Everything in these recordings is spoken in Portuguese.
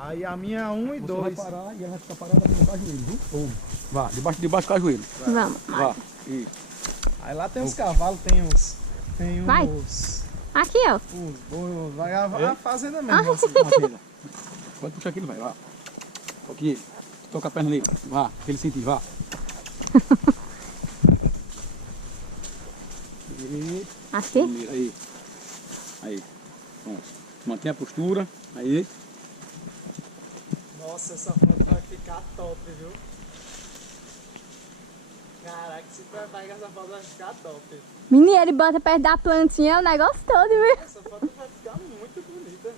Aí a minha é 1 e 2. Você vai parar e ela vai ficar parada aqui no cajueiro, viu? Ou, vá, debaixo do cajueiro. Vamos. Vá, isso. Aí lá tem uns cavalos, tem uns... Vai. Aqui, ó. Vai a fazenda mesmo, assim. Fazenda. Pode puxar aqui, ele vai, vá. Aqui, toca a perna nele, vá, que ele sentir, vá. E... Aqui? Aí. Aí. Pronto. Mantém a postura. Aí. Nossa, essa foto vai ficar top, viu? Caraca, se tu vai pegar essa foto vai ficar top. Menino, ele bota perto da plantinha, é o negócio todo, viu? Essa foto vai ficar muito bonita.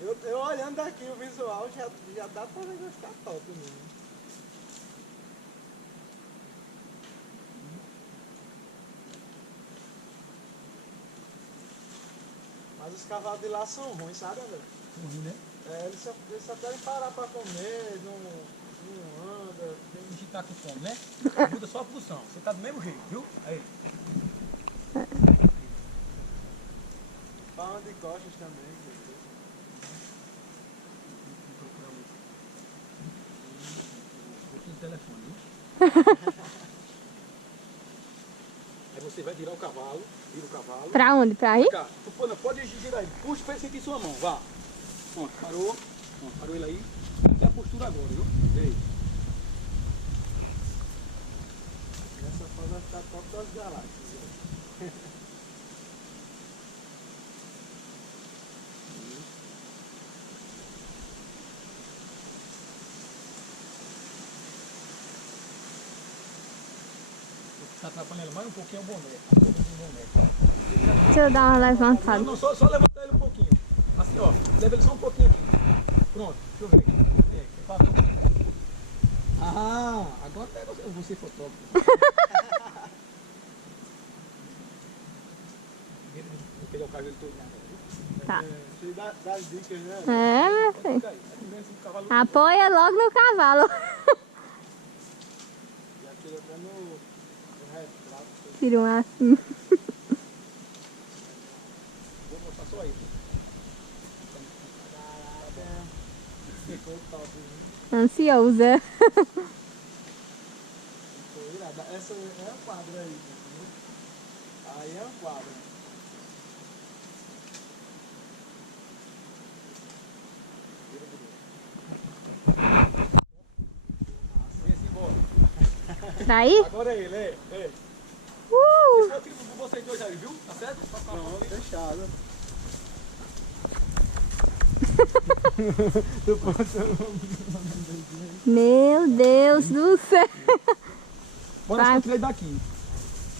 Eu olhando daqui o visual já dá pra ver que vai ficar top mesmo. Mas os cavalos de lá são ruins, sabe, André? Ruim, né? Eles só querem parar pra comer, não anda. Tem que tá com fome, né? Muda só a função. Você tá do mesmo jeito, viu? Aí. Palma de costas também. Telefone, viu? Aí você vai virar o cavalo, vira o cavalo. Pra onde? Pra aí? Cá, não, pode girar ele. Puxa pra ele sentir sua mão, vá. Pronto, parou. Pronto, parou ele aí. Tem a postura agora, viu? Ei. Essa foto vai ficar top das galáxias. Tá atrapalhando mais um pouquinho o boné. Deixa eu dar uma levantada. Não, só levantar ele um pouquinho. Assim, ó. Leva ele só um pouquinho aqui. Pronto, deixa eu ver aqui. Parou. Ah, agora eu vou ser fotógrafo. Vou pegar o cabelo todo. Tá. Cheio das dicas, né? É, meu filho. Fica aí. Cavalo. Apoia logo no cavalo. Já tira até no retrato. Tira um assim. Vou mostrar só aí. Caraca. Ficou top, viu? Ansiosa. Ficou irada. Essa é a quadra aí, viu? Aí é a quadra. Daí? Agora é ele, é. Esse foi o vocês dois aí, viu? Tá certo? Pronto, fechado. Meu Deus do céu. Bora Vai. tirar ele daqui.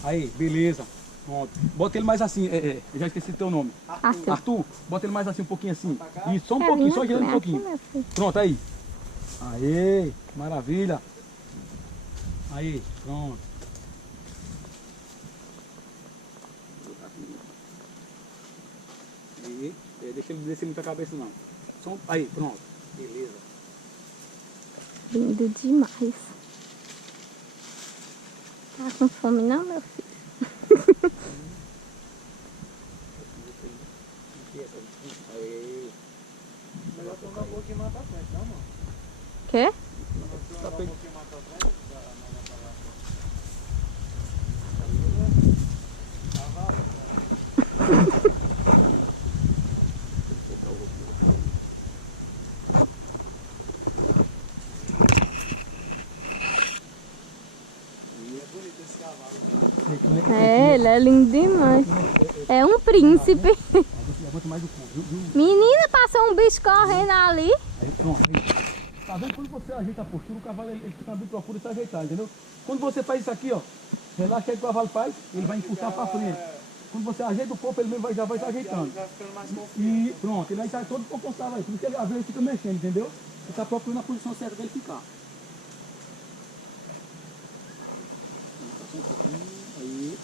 Aí, beleza. Pronto. Bota ele mais assim, eu já esqueci teu nome. Arthur, bota ele mais assim, um pouquinho assim. Isso, só um pouquinho, só girando um pouquinho. Pronto, aí. Aí, maravilha. Aí, pronto. Aí, deixa ele descer muito a cabeça não. Só aí, pronto. Beleza. Lindo demais. Tá com fome não, meu filho? Aí. Mas eu tô com a boca que mata a frente, não, mano? Quê? Tá pegando. Que mata a frente? É, ele é lindo demais. É um príncipe. Levanta mais o cu, viu? Menina, passou um bicho correndo ali. Aí, pronto. Aí. Tá vendo? Quando você ajeita a postura, o cavalo ele também procura se ajeitar, entendeu? Quando você faz isso aqui, ó, relaxa aí que o cavalo faz, ele vai encurtar pra frente. Quando você ajeita o corpo, ele mesmo já vai se ajeitando. Vai ficando mais confiante. E pronto, ele vai estar todo confortável aí. Por isso que ele, às vezes ele fica mexendo, entendeu? Você tá procurando a posição certa dele ficar. Aí.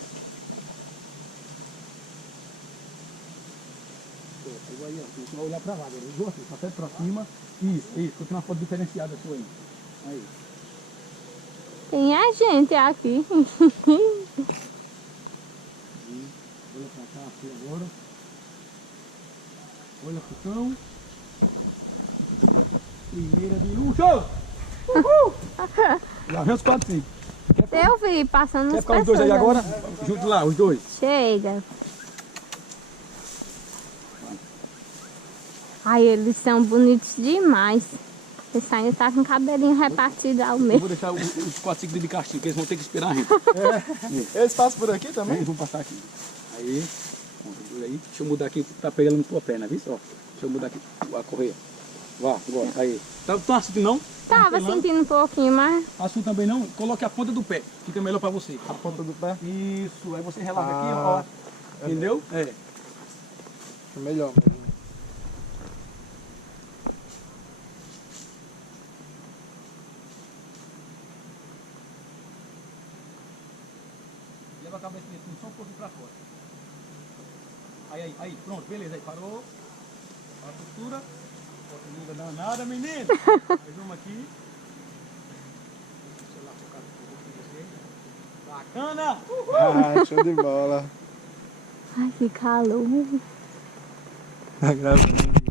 Aí, ó, você vai olhar pra lá agora, viu? Tá até pra cima. Isso, continua uma foto diferenciada sua aí. Aí. Tem a gente aqui. Olha pra cá, aqui agora. Olha pro cão. Primeira de luxo! Uhul! Já vem os 4, 5. Eu vi passando Quer as ficar os dois aí pessoas agora? Junto lá, os dois. Chega. Ai, eles são bonitos demais. Esse ainda tá com o cabelinho repartido ao Eu meio. vou deixar os 4, 5 de castigo, que eles vão ter que esperar a gente. Eles passam por aqui também? Eles vão passar aqui. Aí, aí, deixa eu mudar aqui, tá pegando na tua perna, viu? Ó, deixa eu mudar aqui a correia. Vá, agora, aí. Tá assunto não? Tava sentindo um pouquinho, mas... Assunto também não? Coloque a ponta do pé, fica melhor pra você. A ponta do pé? Isso, aí você relaxa aqui, ó. Entendeu? É. Melhor mesmo. Leva a cabeça assim, só um pouquinho pra fora. Aí, pronto, beleza, aí parou. A postura. Não dá nada, menino. Mais uma aqui. Deixa eu lá focar um pouquinho você. Bacana! Ah, show de bola. Ai, que calor. Tá gravando.